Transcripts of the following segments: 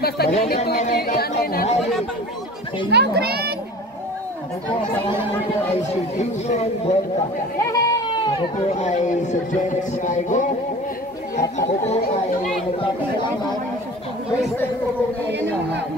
Basta ganito wala pang Go green! Ako po, ang pangalan ko ay si Vincent Buenca. Ako po ay si James Caigo. At ako po ay nagpapasalamat. First time ko po kayo lahat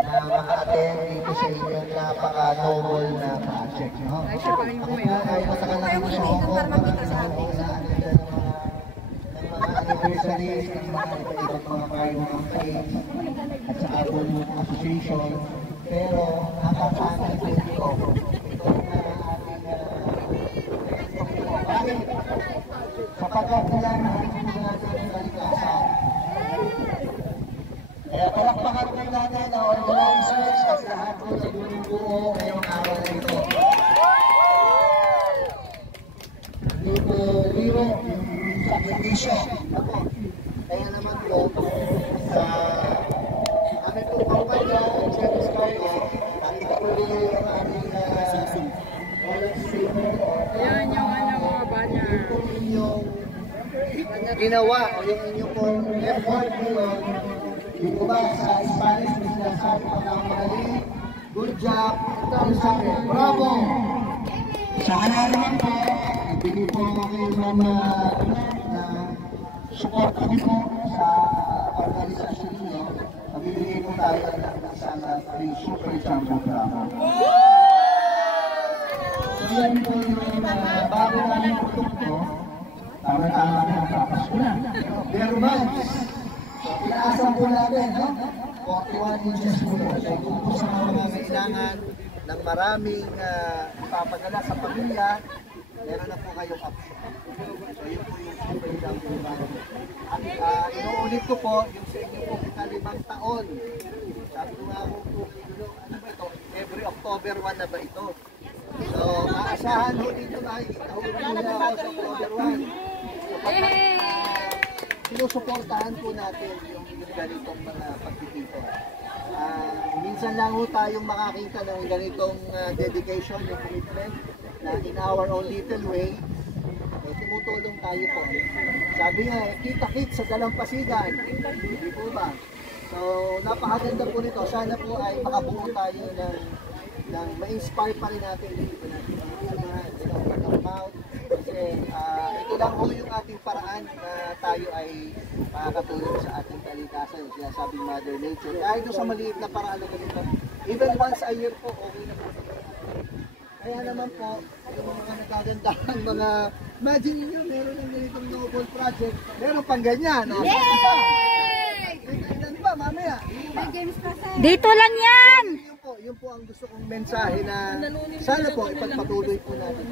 na maka-attend dito sa inyong napaka-noble na project. Ako po ay matagal na po sa Hong Kong. Anniversaries ng mga iba-ibang mga party campaigns at sa Apple Association. Pero nakakaangat po ito. Ito na ating sapagkat kailangan natin ang kalikasan. Kaya palakpakan po natin ang organizers at lahat po sa bumubuo ngayong araw na ito. Hindi po biro yung sakripisyo. Kaya naman po sa aming po kumpanya at James Carlo, nakita po rin yung aming yan yung mga banner. yung ginawa o yung inyong po effort nyo. Dito ba sa Spanish, may sinasabi pagkakamagaling, good job, ang sabi, bravo! Sa halaman po, ibigay po kayo ng support kami po sa organisasyon niyo. Magbibigay po tayo ng isang free super jumbo bravo. So yan po yung bago namin produkto, tama-tama na nakapasko na. Bare months. So pinaasan po natin, no? 41 inches po. So kung po sa mga kailangan ng maraming ipapadala sa pamilya, meron na po kayong option. So yun po yung super jumbo bravo. At inuulit ko po, yung sa inyo po ika-5 taon. Sabi ko nga po, ano ba ito? Every October 1 na ba ito? So, maasahan ho dito nakikita ho nila ako sa October 1. So, sinusuportahan po natin yung ganitong mga pagtitito. Minsan lang ho tayong makakita ng ganitong dedication, yung commitment na in our own little way, tumutulong tayo po. Sabi nga, kita-kit sa dalampasigan. Hindi po ba? So, napakaganda po nito. Sana po ay makabuo tayo ng ma-inspire pa rin natin dito natin. Kasi ito lang po yung ating paraan na tayo ay makakatulong sa ating kalikasan. Yung sinasabing Mother Nature. Kahit sa maliit na paraan na ganito. Even once a year po, okay na po. Kaya naman po, yung mga nagagandahang mga, imagine niyo meron ng ganitong noble project, meron pang ganyan, no? Yay! Kailan ba, mamaya? Dito lang yan! Yun po ang gusto kong mensahe na sana po ipagpatuloy po natin.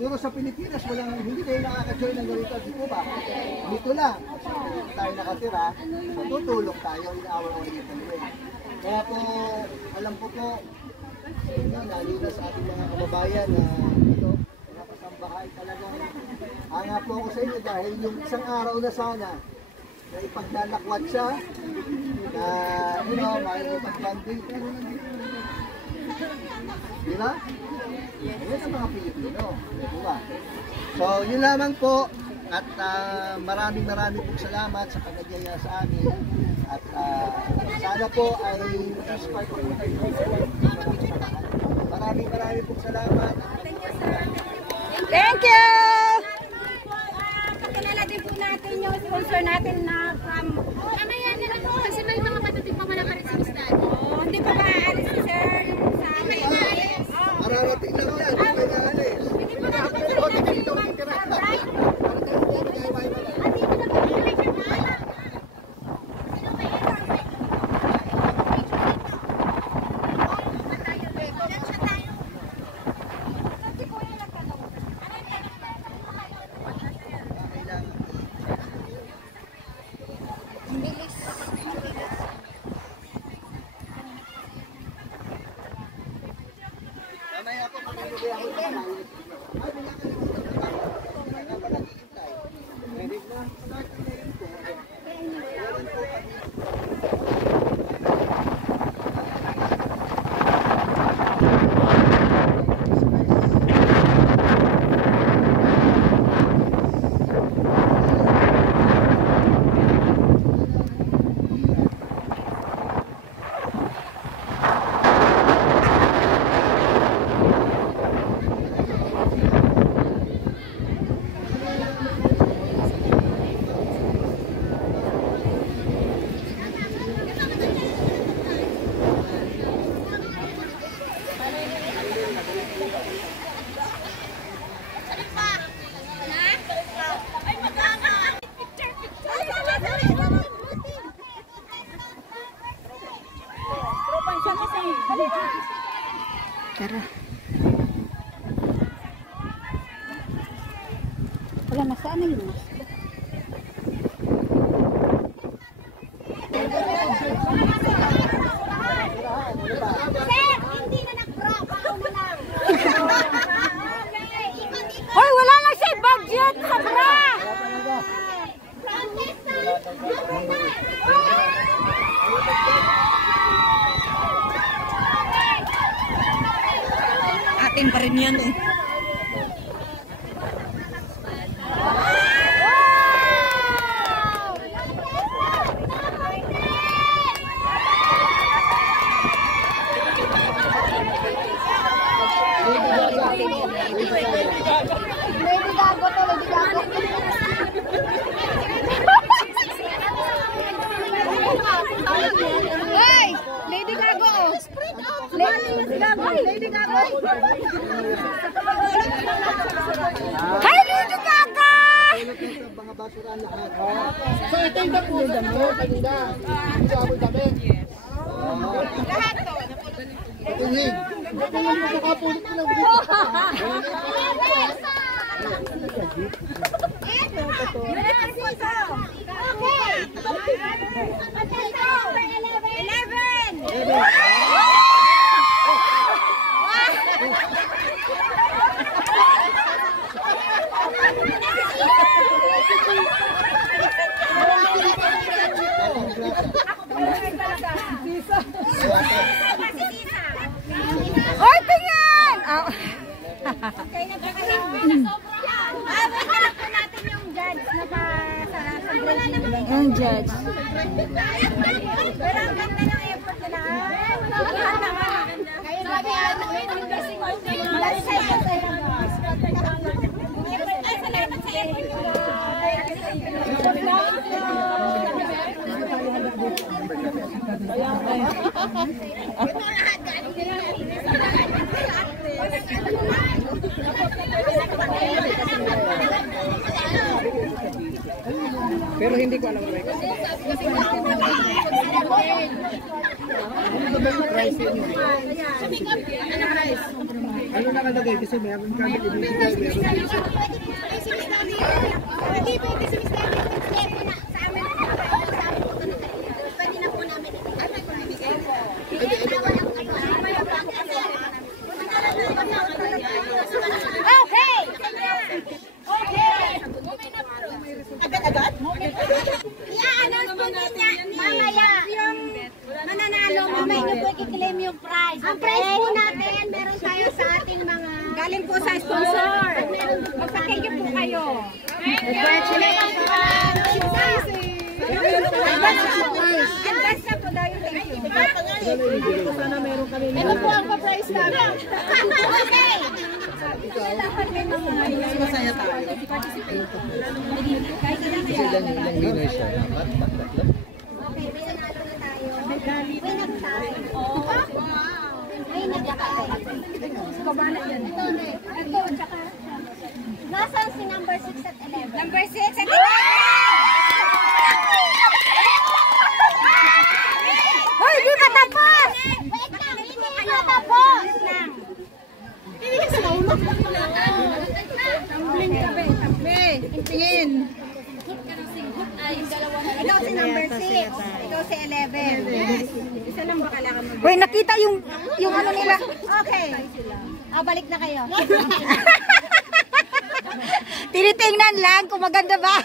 Siguro sa Pilipinas, hindi kayo nakaka-join ng ganito, di po ba? Dito lang, kasi tayo nakatira, tutulong tayo in our own little way. Kaya po, alam po po, lalo na sa ating mga kababayan na ito, nakasambahay talagang hanga po ako sa inyo dahil yung isang araw na sana na ipaglalakwat siya na may ipag-banding. Di ba? Yan ang mga Pilipino. Diba? So, yun lamang po. At maraming pong salamat sa pagkagyaya sa amin. At sana po ay inspire po tayo. Maraming pong salamat. Thank you! Pakilala din po natin yung sponsor natin na from... Ano yan? Kasi may mga patutin pa wala pa rin sa isdan. Hindi pa maalis si sir. Sa amin. Mararating lang yan. Hindi pa maalis. Hindi pa maalis. Teka, nasaan na yun? Sir, hindi na nag-bra. Pao mo lang. Hoy, wala na siya budget sa bra! Atin pa rin yan eh. Lady Gago to, Lady Gago. Hoy! Lady Gago! Lady Gago! Lady Gago! Hi, Lady Gaga! So ito yung damo kanina. Ito ako damit. Lahat to. Tuwing. Nakapulit ko lang. Hoy, tingin! Okay na ba kayo? Wait na lang po natin yung judge na wala naman. Ang judge. Pero ang ganda ng effort nila. Kayo sabi ano, yung dressing mo. Malaki sa iyo sa iyo. Ay, salamat sa effort nila. Ito lahat galing nila. Pero hindi ko alam kung Ano nakalagay? Kasi meron kami ibibigay. Hindi pwede si Miss David. Sa amin na po pwede na po namin. Okay! Okay! Agad-agad? I-announce po niya mamaya yung mananalo. Mamaya niyo po i-claim yung prize. Ang prize po natin, meron tayo sa ating mga... Galing po sa sponsor. Magpa-thank you po kayo. Congratulations! Advance na po daw yung thank you. Ito po ang pa-prize namin. Okay! Lahat may mga... masaya tayo. Okay, may nanalo na tayo. May nag-tie. May nag-tie. Kabana yan. Ito, tsaka. Nasaan si number 6 at 11? Number 6 at 11! Hoy, di pa tapos! Wait lang, hindi pa tapos. Tumbling tabi, tabi. Tingin. Ikaw si number 6. Ikaw si 11. Isa lang ba kailangan mo? Hoy, nakita yung ano nila. Okay. Balik na kayo. Tinitingnan lang kung maganda ba.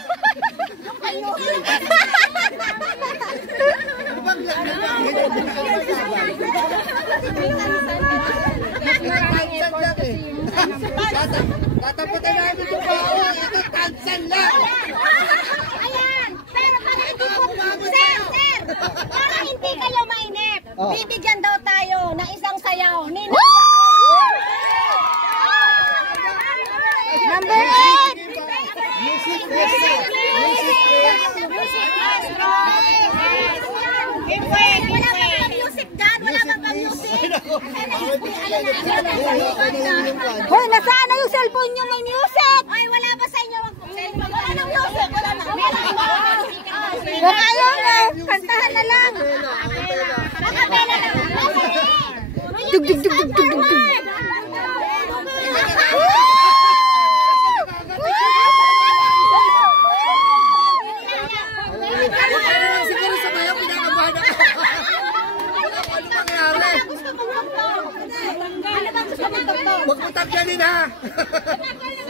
Tataputan namin yung bao. Ito, tansan lang. Ayan. Pero para hindi po... Sir! Para hindi kayo mainip. Bibigyan daw tayo ng isang sayaw. Number 8! Music festival. Music Wala bang music dyan? Wala bang music? Hoy, nasaan na yung cellphone nyo? May music! Ay, wala ba sa inyo? Wala nang music. Wala na. Meron ba? Wala ayaw na. Kantahan na lang. Nakapela lang. Dug, dug, dug, dug, dug, dug, dug.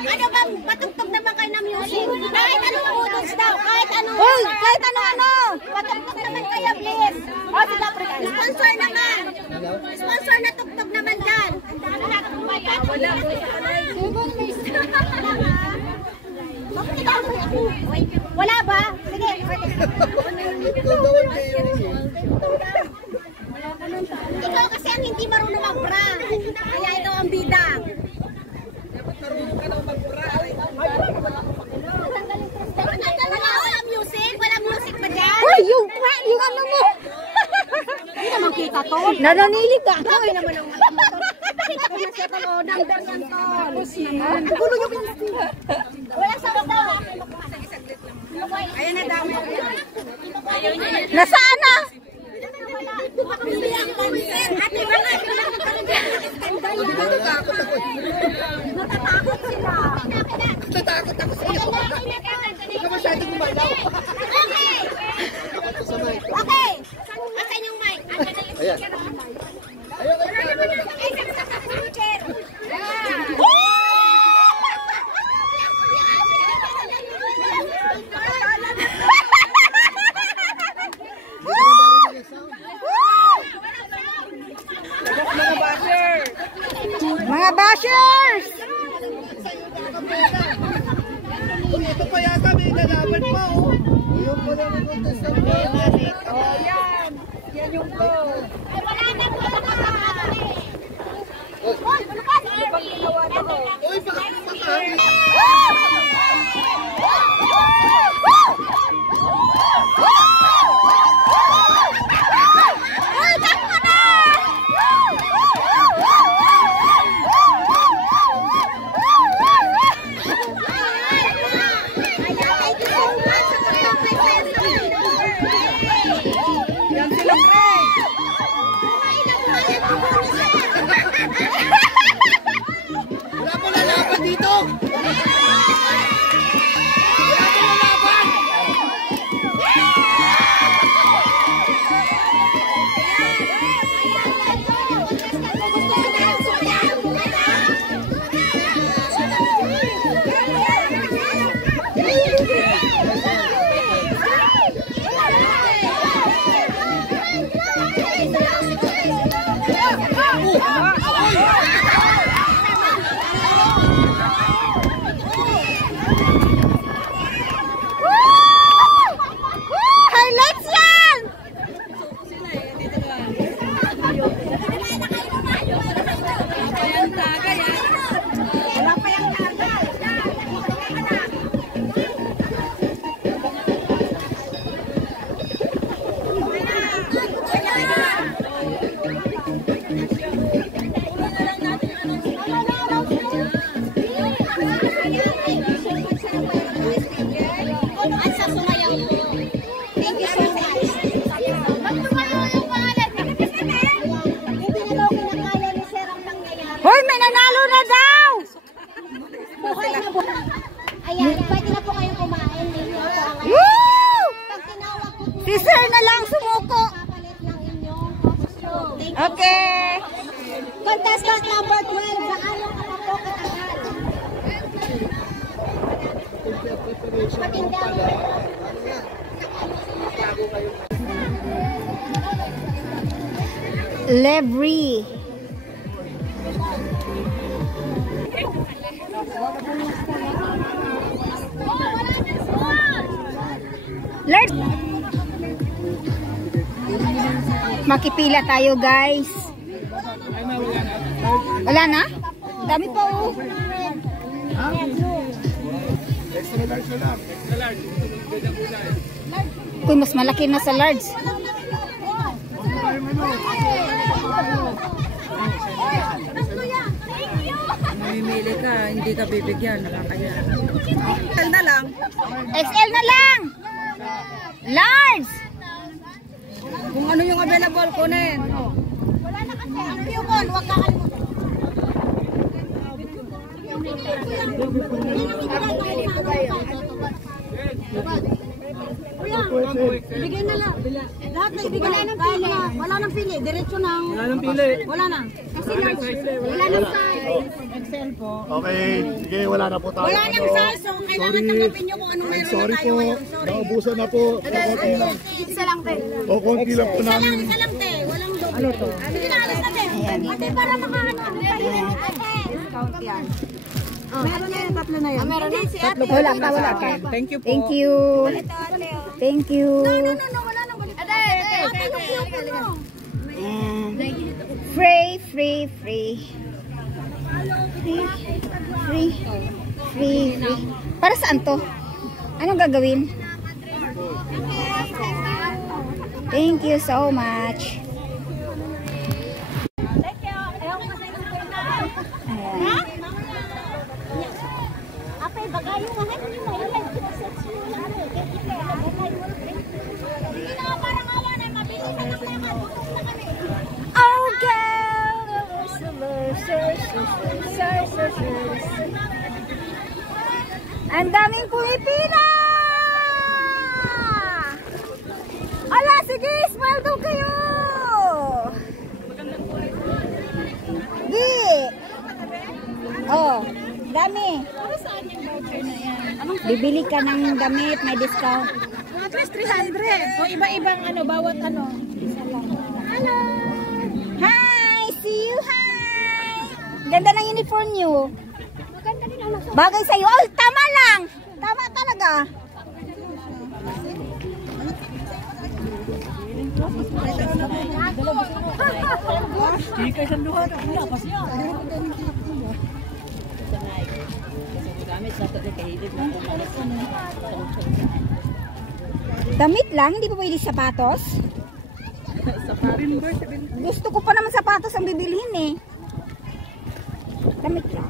Ano ba, patugtog naman kayo ng music? Kahit anong utos daw, kahit anong... Uy, kahit ano-ano! Patugtog naman kayo, please! O, sila, sponsor naman! Sponsor na tugtog naman dyan! Wala ba? Sige. Ikaw kasi ang hindi marunong mag-bra. Kaya ikaw ang bida. Wala music? Wala music ba dyan? Uy, yung ano mo. Hindi naman kita to. Nananilig ka. Uy, naman ang kita ko na siya to. Number yan to. Gulo yung wala sa wala. Ayan na dami. Nasaan na? Ate, wala. Natatakot sila. Natatakot ako sa iyo. Hindi ka masyadong gumalaw. Okay. Okay. Asan yung mic? Ayan. Mga bashers! Ito pa yata may lalaban pa, oh. Yung pala ng contestant pa. Oh, yan. Yan yung go. Uy, baka. Yan sila, pre. Wala pa lalaban dito. Wala pa lalaban. Highlights yan! Wala pa yung tagal. At sa sumayaw mo. Thank you so much. Ba't tumayo yung pangalan? Hindi na daw kinakaya ni Sir ang nangyayari. Hoy, may nanalo na daw! Buhay na buhay. Ayan, pwede na po kayong kumain. Hindi na po ang Woo! pag tinawag ko po, Si Sir na lang sumuko. papalit ng inyong costume. Thank you. Okay. Contestant number 12, gaano ka pa po katagal? Patindaw. Levry. Lord. Makipila tayo, guys. Wala na? Dami pa, oh. Uy, mas malaki na sa large. Mamimili ka, hindi ka bibigyan. Nakakaya. XL na lang. XL na lang. Large. Kung ano yung available, kunin. Wala na kasi. Ang coupon, huwag kakalimutan. Bigay na lang. Lahat na ibigay. Wala nang pili. Diretso nang. Wala nang pili. Wala na. Kasi large. Wala nang size. Excel po. Okay, sige, wala na po tayo. Wala nang size, so kailangan tanggapin nyo kung anong meron na Sorry tayo po, ngayon. Sorry. naubusan na po. Konti lang. Isa lang tayo. O, konti lang po namin. Isa lang, te. Walang doble. Ano to? Sige na, alas natin. Ate, para makaano tayo. Discount yan. Meron na yan, tatlo na yan. Meron na si ate. Wala pa, wala pa. Thank you po. Thank you. Thank you. No, wala nang balik. Ate, Ate, yung ano. And free. Para saan to? Anong gagawin? Thank you so much. Ayan. Ate, bagayo nga. Hindi na nga parang awa na. Mabilisan ang lakad. Butok na kami. Oh, girl. Ang daming pumipila! Ala, sige, smile daw kayo! Di! Oh, dami. Bibili ka ng damit, may discount. At least 300. O iba-ibang ano, bawat ano. Hello! Hi! See you! Hi! Ganda ng uniform nyo. Bagay sa'yo. Oh, tama lang! Tama talaga. Damit lang? Hindi pa pwede sapatos? Gusto ko pa naman sapatos ang bibilihin eh. Damit lang.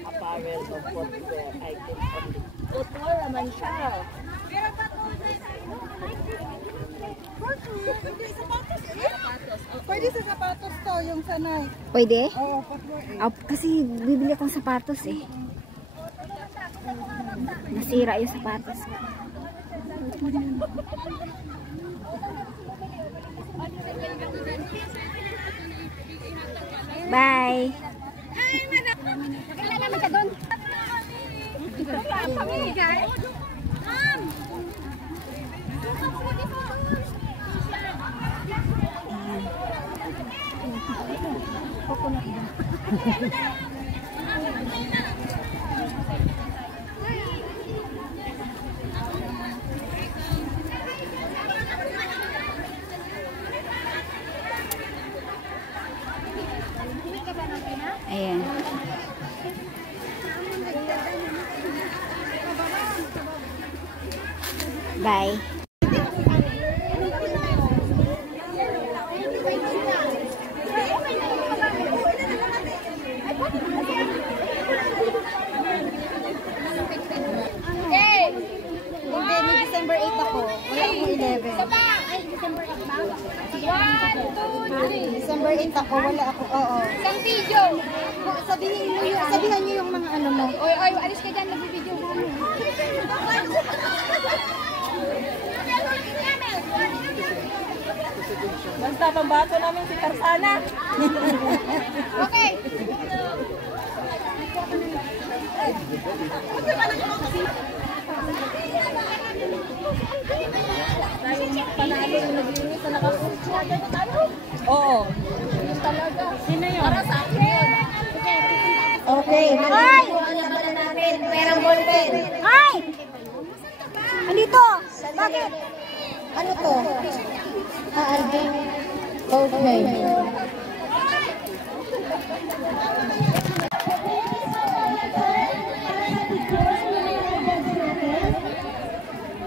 Apparel of footwear items only. Footwear naman siya. Pwede sa sapatos to, yung sanay. Pwede? Oo, footwear. Kasi bibili akong sapatos eh. Nasira yung sapatos. Bye. Kailan naman siya doon? Pamigay. Ma'am! Ayan. Bye. Hindi, may December 8 ako. Wala akong 11. Ay, December 8 ba? 1, 2, 3. December 8 ako, wala ako. Oo. Isang video. Sabihan niyo yung mga ano mo. Oy, alis ka dyan, nag-video mo. Basta pambato namin si Karsana. Okay. Panalo yung naglinis na nakakuha. Oo. Talaga. Sino yun? Para sa akin. Okay. Hi! Perang ballpen. Hi! Andito. Bakit? Ano to? Alvin Goldman.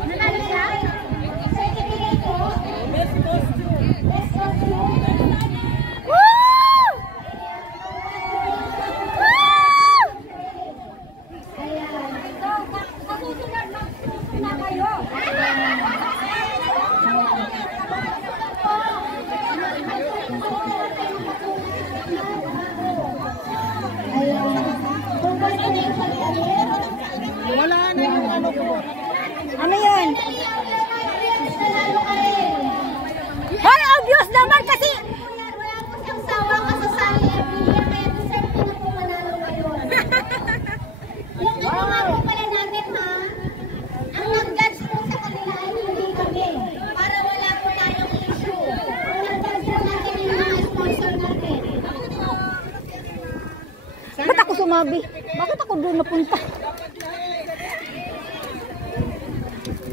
Nanalo siya? Woo! Kung gusto niyo Ano yun? Hoy, obvious naman kasi Wala po siyang sawa kasasali every year, kaya deserve ko na po manalo ngayon. Yung ano nga po pala natin ha, ang nag-judge po sa kanila ay hindi kami, para wala po tayong issue. Ang nag-judge po natin yung mga sponsor natin. ba't ako sumabi? Bakit ako doon napunta?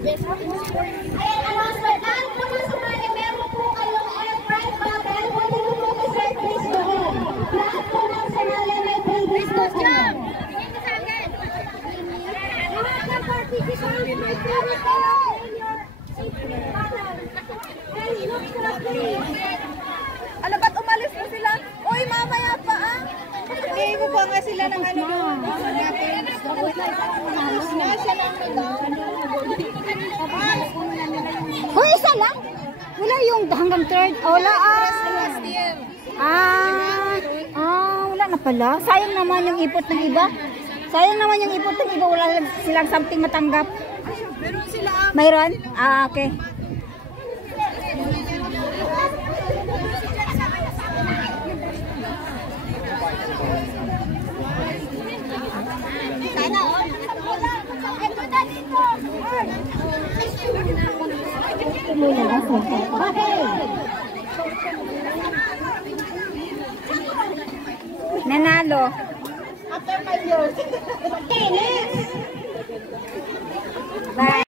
Ayan, announcement. Lahat po na sumali, meron po kayong air fry bottle. Pwede po po i-surprise doon. Lahat po na sumali, may freebies po sila. Lahat ng participants, may freebies kayo. Hey, look for please. Ano ba't umalis po sila? Uy, mamaya pa ah. Iigo pa nga sila ng ano doon. Nasa lang ito. Hoy, isa lang? Wala yung hanggang third? Wala wala na pala. Sayang naman yung ipot ng iba. Sayang naman yung ipot ng iba. Wala silang something matanggap. Meron sila Mayroon? Okay. Sana all. Ito na dito. Okay. Nanalo. After 5 years. Okay, next. Bye.